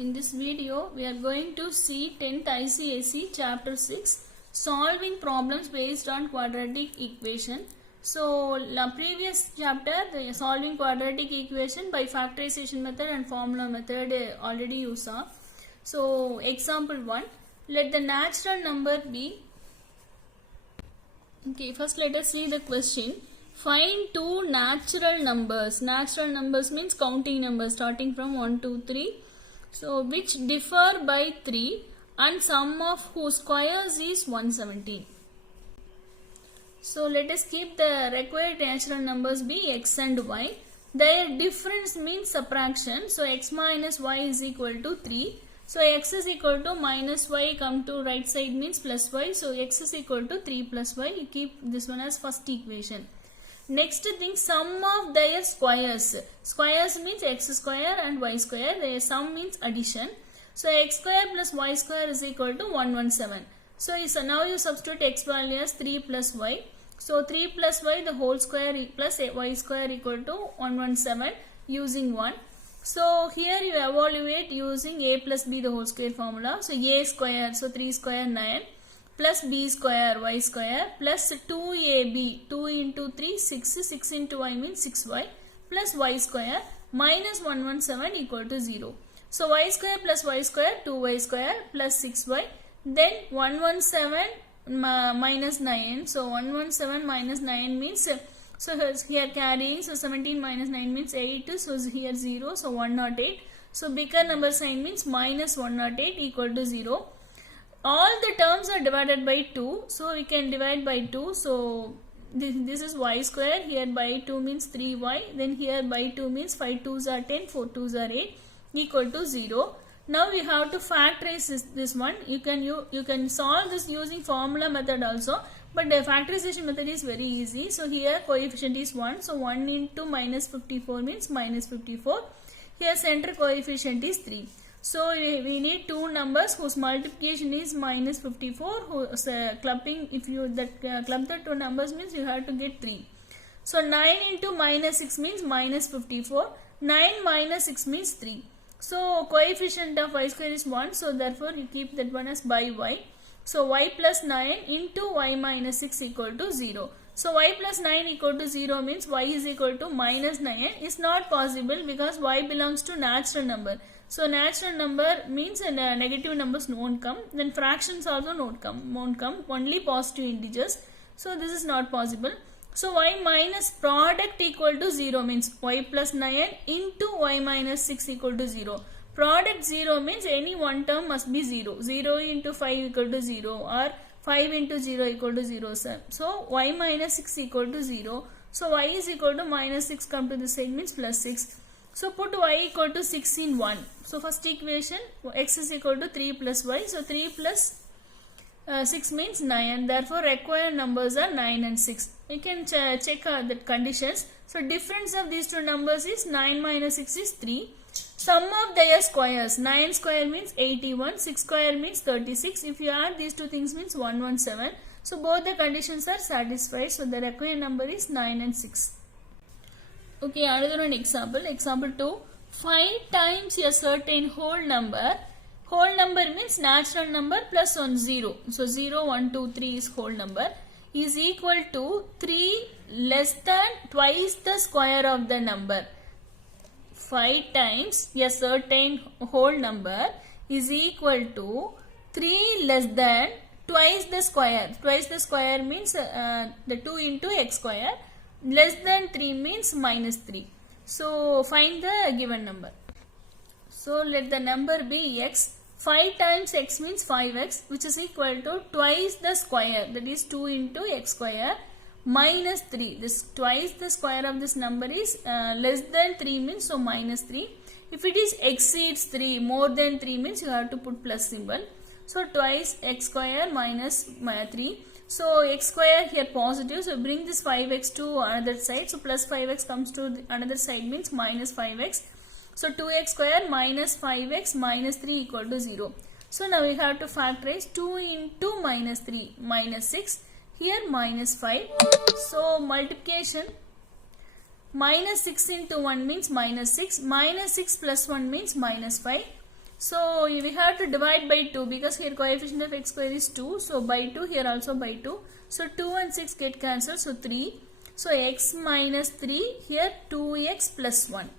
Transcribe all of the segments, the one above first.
In this video, we are going to see 10th ICSE Chapter 6 Solving Problems Based on Quadratic Equation. So, previous chapter, the solving quadratic equation by factorization method and formula method already you saw. So, example 1, let the natural number be. Okay, first let us see the question. Find two natural numbers. Natural numbers means counting numbers starting from 1, 2, 3. So, which differ by 3 and sum of whose squares is 117. So, let us keep the required natural numbers be x and y. Their difference means subtraction. So, x minus y is equal to 3. So, x is equal to minus y, come to right side means plus y. So, x is equal to 3 plus y. You keep this one as first equation. Next thing, sum of their squares. Squares means x square and y square. Their sum means addition. So, x square plus y square is equal to 117. So, now you substitute x value as 3 plus y. So, 3 plus y the whole square plus y square equal to 117 using 1. So, here you evaluate using a plus b the whole square formula. So, a square, so 3 square 9. Plus b square y square plus 2ab, 2 into 3 6, 6 into y means 6y plus y square minus 117 equal to 0. So y square plus y square 2y square plus 6y, then 117 minus 9. So 117 minus 9 means, so here carrying, so 17 minus 9 means 8, so here 0, so 108. So bigger number sign means minus 108 equal to 0. All the terms are divided by 2, so we can divide by 2. So this is y square, here by 2 means 3y, then here by 2 means 5 2s are 10, 4 2s are 8 equal to 0. Now we have to factorize this one. You can solve this using formula method also, but the factorization method is very easy. So here coefficient is 1, so 1 into minus 54 means minus 54. Here center coefficient is 3. So we need two numbers whose multiplication is minus 54. Whose clubbing, if you club the two numbers means you have to get 3. So 9 into minus 6 means minus 54. 9 minus 6 means 3. So coefficient of y square is 1. So therefore you keep that one as by y. So y plus 9 into y minus 6 equal to 0. So y plus 9 equal to 0 means y is equal to minus 9 is not possible because y belongs to natural number. So natural number means negative numbers won't come, then fractions also won't come, only positive integers. So this is not possible. So y minus product equal to 0 means y plus 9 into y minus 6 equal to 0. Product 0 means any one term must be 0. 0 into 5 equal to 0 or 5 into 0 equal to 0. So y minus 6 equal to 0. So y is equal to minus 6 come to this side means plus 6. So put y equal to 6 in 1. So first equation x is equal to 3 plus y. So 3 plus 6 means 9. Therefore required numbers are 9 and 6. We can check the conditions. So difference of these two numbers is 9 minus 6 is 3. Sum of their squares. 9 square means 81. 6 square means 36. If you add these two things means 117. So both the conditions are satisfied. So the required number is 9 and 6. Okay, another one example. Example 2. Find times a certain whole number. Whole number means natural number plus 1 0. So 0, 1, 2, 3 is whole number. Is equal to 3 less than twice the square of the number. 5 times a certain whole number is equal to 3 less than twice the square. Twice the square means the 2 into x square. Less than 3 means minus 3. So find the given number. So let the number be x. 5 times x means 5x, which is equal to twice the square, that is 2 into x square minus 3. This twice the square of this number is less than 3 means so minus 3. If it is exceeds 3, more than 3 means you have to put plus symbol. So twice x square minus 3. So x square here positive, so bring this 5x to another side. So plus 5x comes to the another side means minus 5x. So 2x square minus 5x minus 3 equal to 0. So now we have to factorize 2 into minus 3 minus 6. Here minus 5. So multiplication minus 6 into 1 means minus 6. Minus 6 plus 1 means minus 5. So we have to divide by 2 because here coefficient of x square is 2. So by 2, here also by 2. So 2 and 6 get cancelled. So 3. So x minus 3, here 2x plus 1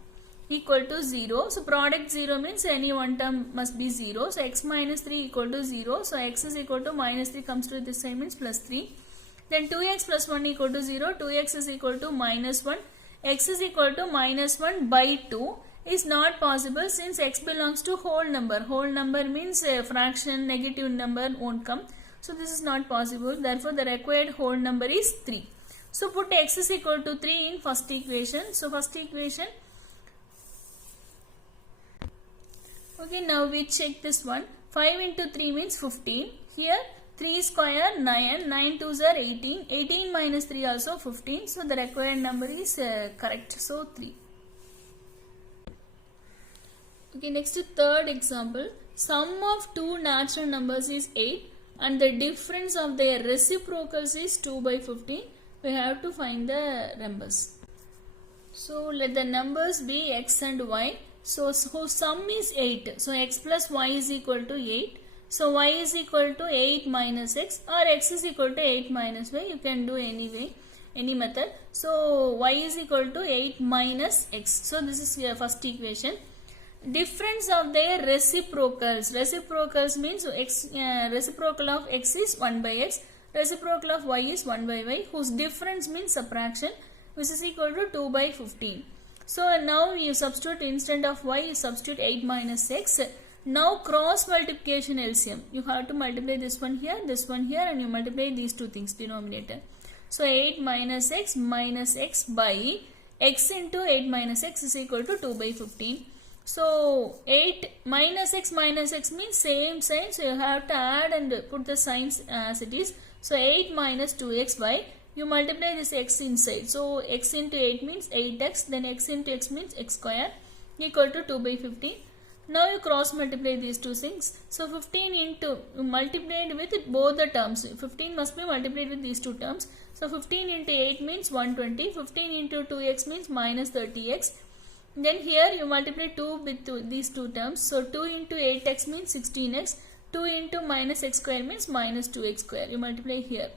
equal to 0. So product 0 means any one term must be 0. So x minus 3 equal to 0. So x is equal to minus 3 comes to this side means plus 3. Then 2x plus 1 equal to 0. 2x is equal to minus 1. X is equal to minus 1 by 2 is not possible since x belongs to whole number. Whole number means a fraction, negative number won't come. So this is not possible. Therefore the required whole number is 3. So put x is equal to 3 in first equation. So first equation. Okay, now we check this one. 5 into 3 means 15. Here 3 square 9. 9 2s are 18. 18 minus 3 also 15. So the required number is correct. So 3. Okay, next to third example. Sum of two natural numbers is 8 and the difference of their reciprocals is 2 by 15. We have to find the numbers. So let the numbers be x and y. So sum is 8. So x plus y is equal to 8. So y is equal to 8 minus x or x is equal to 8 minus y. You can do any method. So y is equal to 8 minus x. So this is your first equation. Difference of their reciprocals. Reciprocals means x, reciprocal of x is 1 by x. Reciprocal of y is 1 by y, whose difference means subtraction, which is equal to 2 by 15. So now you substitute instead of y, you substitute 8 minus x. Now cross multiplication LCM. You have to multiply this one here, and you multiply these two things, denominator. So 8 minus x by x into 8 minus x is equal to 2 by 15. So 8 minus x means same sign. So you have to add and put the signs as it is. So 8 minus 2xy. You multiply this x inside. So x into 8 means 8x. Then x into x means x square equal to 2 by 15. Now you cross multiply these two things. So 15 into multiplied with both the terms. 15 must be multiplied with these two terms. So 15 into 8 means 120. 15 into 2x means minus 30x. Then here you multiply 2 with these two terms. So 2 into 8x means 16x. 2 into minus x square means minus 2x square. You multiply here.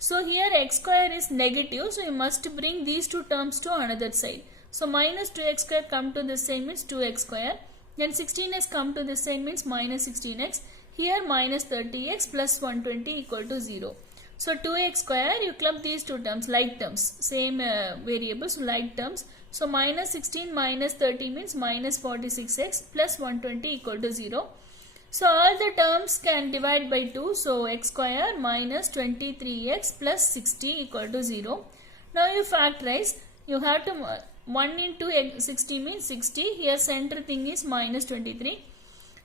So here x square is negative. So you must bring these two terms to another side. So minus 2x square come to this side means 2x square. Then 16x come to this side means minus 16x. Here minus 30x plus 120 equal to 0. So 2x square, you club these two terms, like terms, same variables, like terms. So minus 16 minus 30 means minus 46x plus 120 equal to 0. So all the terms can divide by 2. So x square minus 23x plus 60 equal to 0. Now you factorize. You have to 1 into 60 means 60. Here center thing is minus 23.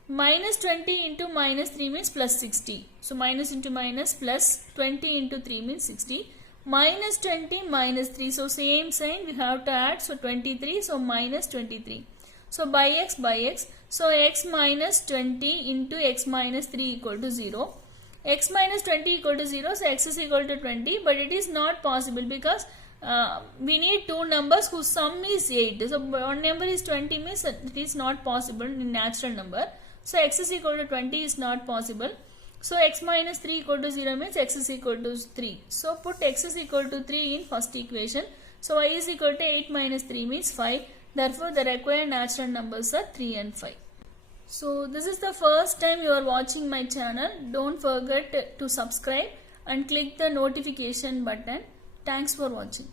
Minus 20 into minus 3 means plus 60. So minus into minus plus 20 into 3 means 60. Minus 20 minus 3. So same sign we have to add. So 23. So minus 23. So by x. So x minus 20 into x minus 3 equal to 0. X minus 20 equal to 0. So x is equal to 20. But it is not possible because we need two numbers whose sum is 8. So one number is 20 means it is not possible in natural number. So x is equal to 20 is not possible. So x minus 3 equal to 0 means x is equal to 3. So put x is equal to 3 in first equation. So y is equal to 8 minus 3 means 5. Therefore the required natural numbers are 3 and 5. So this is the first time you are watching my channel. Don't forget to subscribe and click the notification button. Thanks for watching.